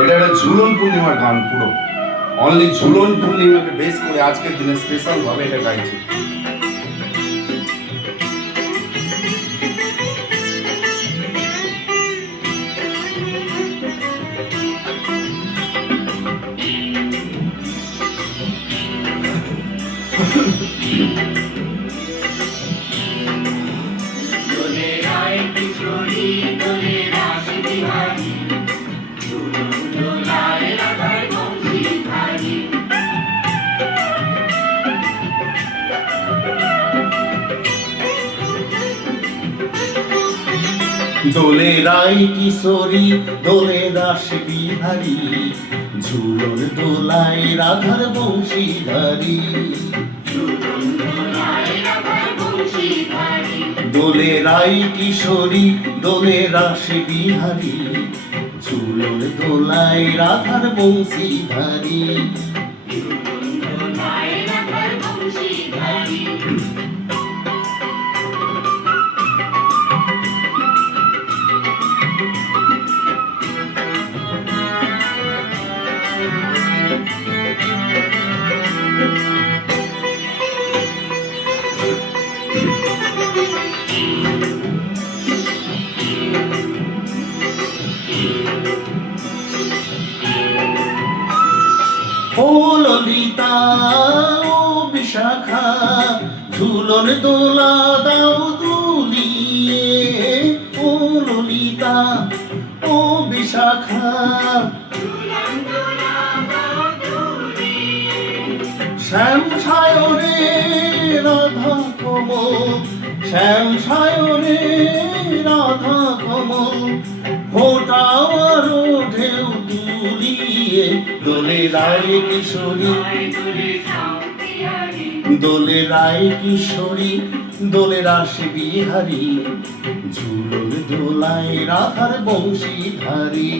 এটা একটা ঝুলন পূর্ণিমার গান, পুরো অনলি ঝুলন পূর্ণিমাকে বেস করে আজকের দিনে স্পেশাল ভাবে এটা গাইছি। দোলে রাই কিশোরী দোলে দাস বিহারী, ঝুলন দোলায় রাধার বংশীধারী। দোলে রাই কিশোরী দোলে রাস বিহারী, ঝুলন দোলায় রাধার বংশীধারী। ও ললিতা ও বিশাখা, ঝুলন দোলা দাও দুলিয়ে। ও ললিতা ও বিশাখা, শ্যাম সায়রে রাধা কমল, শ্যাম সায়রে রাধা কমল, ফোটাওয়ার ঢেউ তুলিয়ে। দোলে রায় কিশোরী দোলে রায় কিশোরী দোলে রাস বিহারী, ঝুলন দোলায় রাধার বংশীধারী।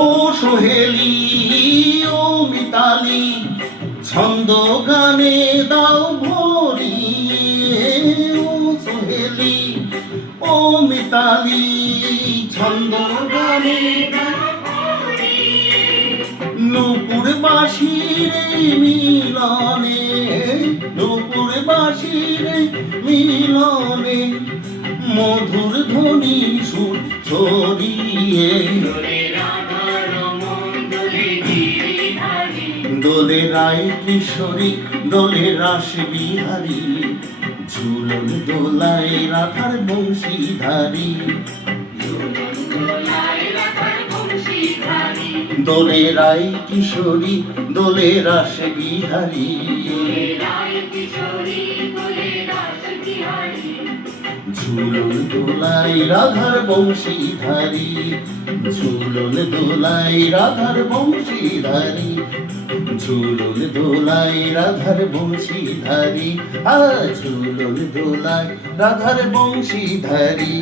ও সোহেলি ও মিতালি, ছন্দ গানে দাও ভরিয়ে। ও সোহেলি ও মিতালি, ছন্দ গানে নূপুর বাঁশির মিলনে, নূপুর বাঁশির মিলনে, মধুর ধ্বনি সুর ছড়িয়ে। দোলে রায় কিশোরী দোলে রাস বিহারী, ঝুলন দোলায় রাধার বংশীধারী। দোলে রায় কিশোরী দোলে রাস বিহারী, ঝুলন দোলায় রাধার বংশীধারী। ঝুলন দোলায় রাধার বংশীধারী, ঝুলন দোলায় রাধার বংশীধারী। ঝুলন দোলায় রাধার বংশীধারী।